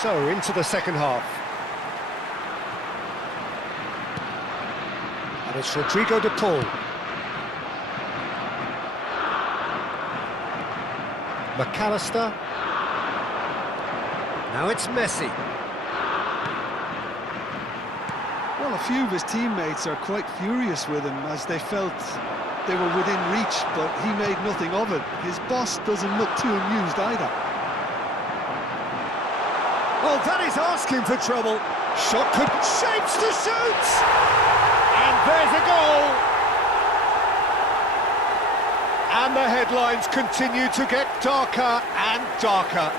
So, into the second half. And it's Rodrigo de Paul. McAllister. Now it's Messi. Well, a few of his teammates are quite furious with him as they felt they were within reach, but he made nothing of it. His boss doesn't look too amused either. Oh, that is asking for trouble. Shot could... Shapes to shoot! And there's a goal! And the headlines continue to get darker and darker.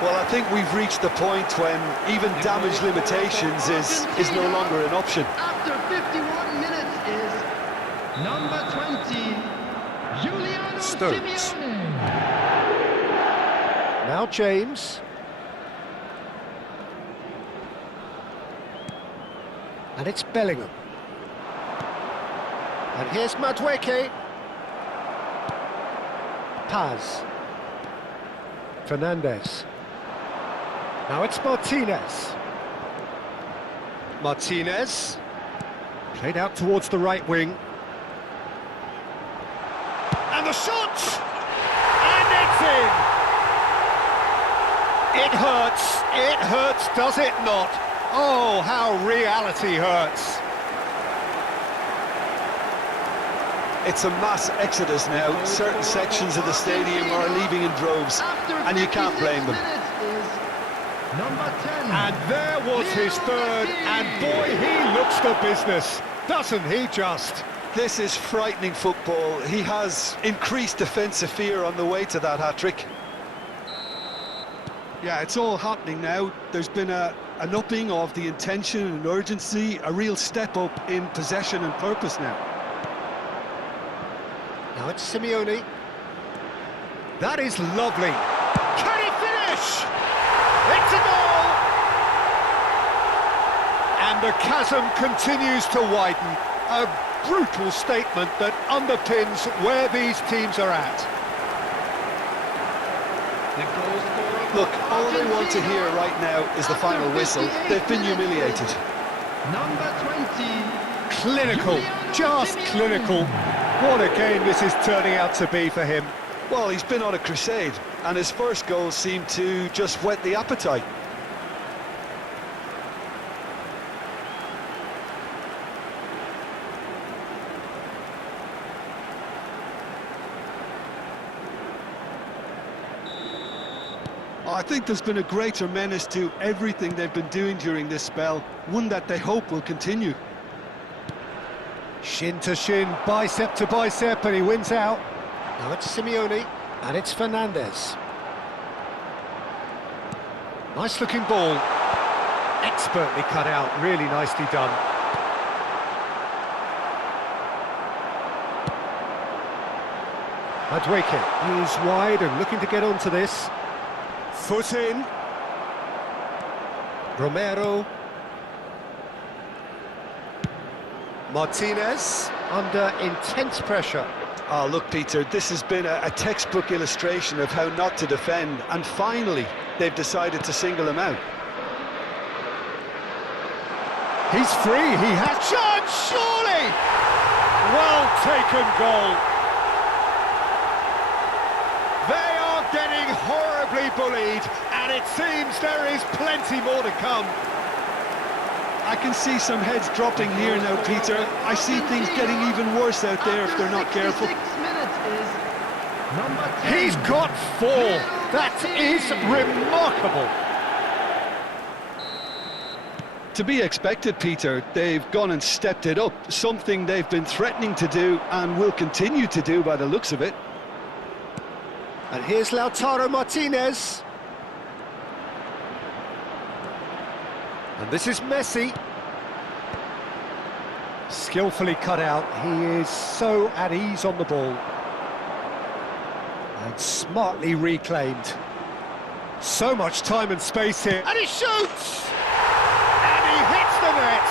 Well, I think we've reached the point when even damage limitations is no longer an option. After 51 minutes is number 20, Juliano Stones. Simeone. Now James. And it's Bellingham. And here's Madueke. Paz. Fernandez. Now it's Martinez. Martinez. Played out towards the right wing. And the shot! And it's in! It hurts, does it not? Oh, how reality hurts. It's a mass exodus now. Certain sections of the stadium are leaving in droves, and you can't blame them. Number 10. And there was his third, and boy, he looks the business, doesn't he just? This is frightening football. He has increased defensive fear on the way to that hat-trick. Yeah, it's all happening now. There's been an upping of the intention and urgency, a real step up in possession and purpose now. Now it's Simeone. That is lovely. Can he finish? It's a goal! And the chasm continues to widen. A brutal statement that underpins where these teams are at. Look, all they want to hear right now is the final whistle. They've been humiliated. Number 20. Clinical, just clinical. What a game this is turning out to be for him. Well, he's been on a crusade, and his first goal seemed to just whet the appetite. I think there's been a greater menace to everything they've been doing during this spell, one that they hope will continue. Shin to shin, bicep to bicep, and he wins out. Now it's Simeone, and it's Fernandez. Nice looking ball. Expertly cut out, really nicely done. Madueke, he's wide and looking to get onto this. Foot in. Romero. Martinez under intense pressure. Oh, look, Peter, this has been a textbook illustration of how not to defend, and finally, they've decided to single him out. He's free, he has chance, surely! Well taken goal. They are getting horribly bullied, and it seems there is plenty more to come. I can see some heads dropping here now, Peter. I see things getting even worse out there if they're not careful. He's got 4. That is remarkable. To be expected, Peter. They've gone and stepped it up, something they've been threatening to do and will continue to do by the looks of it. And here's Lautaro Martinez. And this is Messi. Skillfully cut out. He is so at ease on the ball. And smartly reclaimed. So much time and space here. And he shoots! And he hits the net!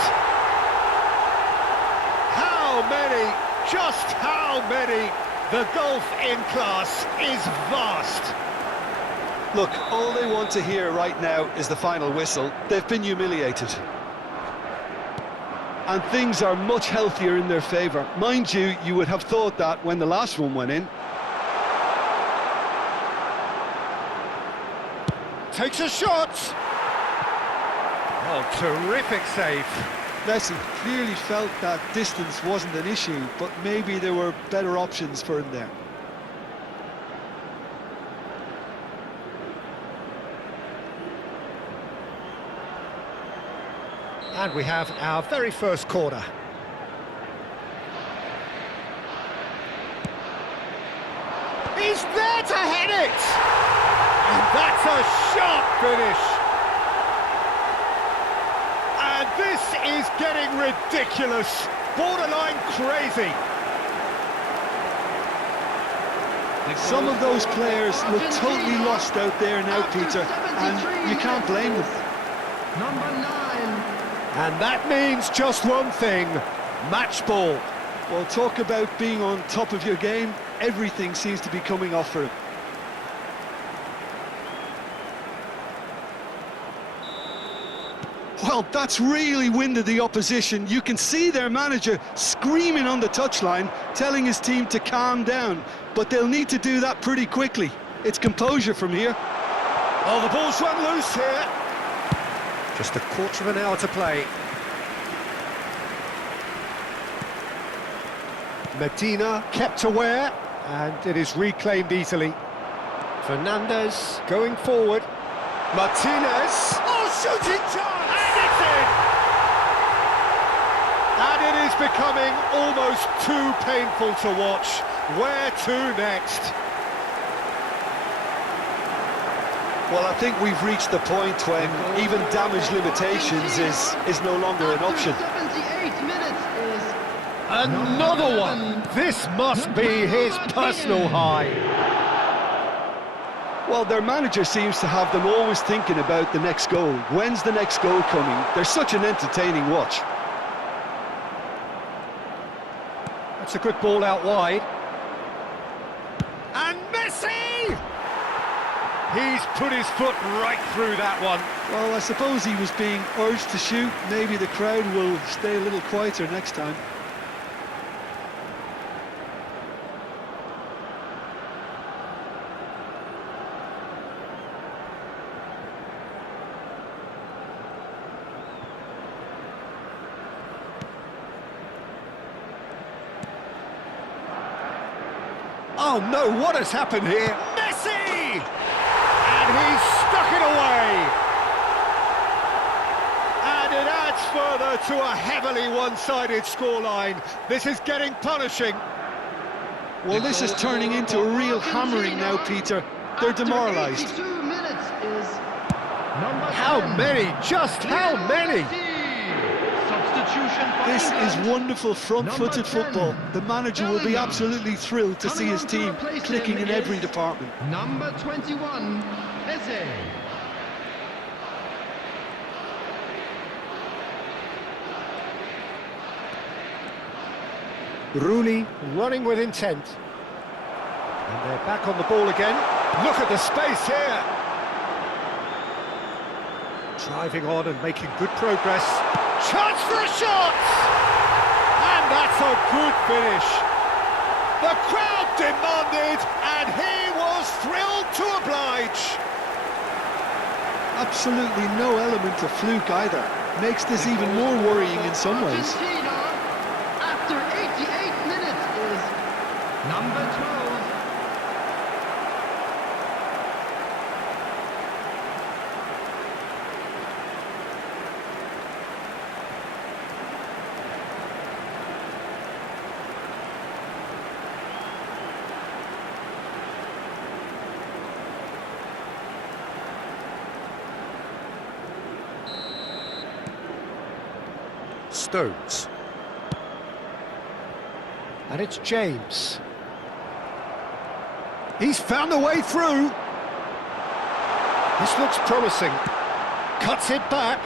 How many? Just how many? The gulf in class is vast. Look, all they want to hear right now is the final whistle. They've been humiliated. And things are much healthier in their favour. Mind you, you would have thought that when the last one went in. Takes a shot! Oh, terrific save. Messi clearly felt that distance wasn't an issue, but maybe there were better options for him there. And we have our very first corner. He's there to head it! And that's a sharp finish! And this is getting ridiculous, borderline crazy. Some of those players look totally lost out there now, Peter, and you can't blame them. Number 9. And that means just one thing, match ball. Well, talk about being on top of your game. Everything seems to be coming off for him. Well, that's really winded the opposition. You can see their manager screaming on the touchline, telling his team to calm down. But they'll need to do that pretty quickly. It's composure from here. Oh, the ball's run loose here. Just a quarter of an hour to play. Medina kept aware, and it is reclaimed easily. Fernandez going forward. Martinez. Oh, shooting chance! And it's in! And it is becoming almost too painful to watch. Where to next? Well, I think we've reached the point when even damage limitations is no longer an option. 78 minutes is Another one! This must be his personal high. Well, their manager seems to have them always thinking about the next goal. When's the next goal coming? They're such an entertaining watch. That's a good ball out wide. And Messi! He's put his foot right through that one. Well, I suppose he was being urged to shoot. Maybe the crowd will stay a little quieter next time. Oh no, what has happened here? Messi! And he's stuck it away! And it adds further to a heavily one-sided scoreline. This is getting punishing. Well, this is turning into a real hammering now, Peter. They're demoralised. 82 minutes is number 10. How many? Just how many? Substitution for This England. is wonderful front-footed Number 10, football. The manager will be absolutely thrilled to see his team clicking in every department. Number 21, Eze. Rooney running with intent. And they're back on the ball again. Look at the space here. Driving on and making good progress. Chance for a shot! And that's a good finish. The crowd demanded, and he was thrilled to oblige. Absolutely no element of fluke either. Makes this even more worrying in some ways. Argentina, after 88 minutes, is number 12. Stones. And it's James. He's found a way through. This looks promising. Cuts it back.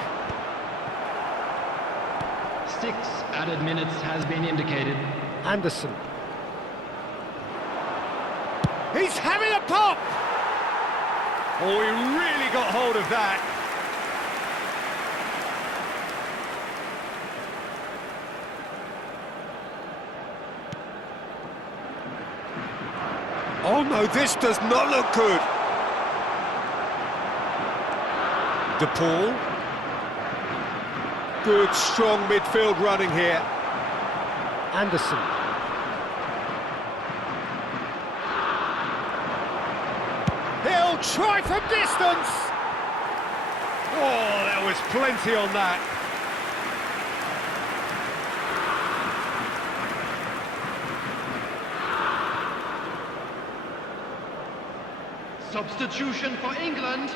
6 added minutes has been indicated. Anderson. He's having a pop! Oh, he really got hold of that. Oh no, this does not look good. De Paul. Good, strong midfield running here. Anderson. He'll try from distance. Oh, there was plenty on that. Substitution for England.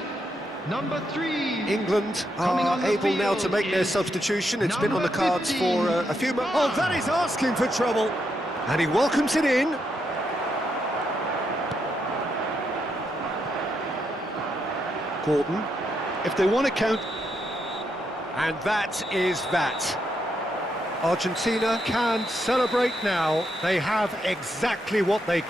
Number 3. England Coming are on the able now to field make their is substitution. It's been on the number cards 15. for a few months. Oh, that is asking for trouble. And he welcomes it in. Gordon. If they want to count... And that is that. Argentina can celebrate now. They have exactly what they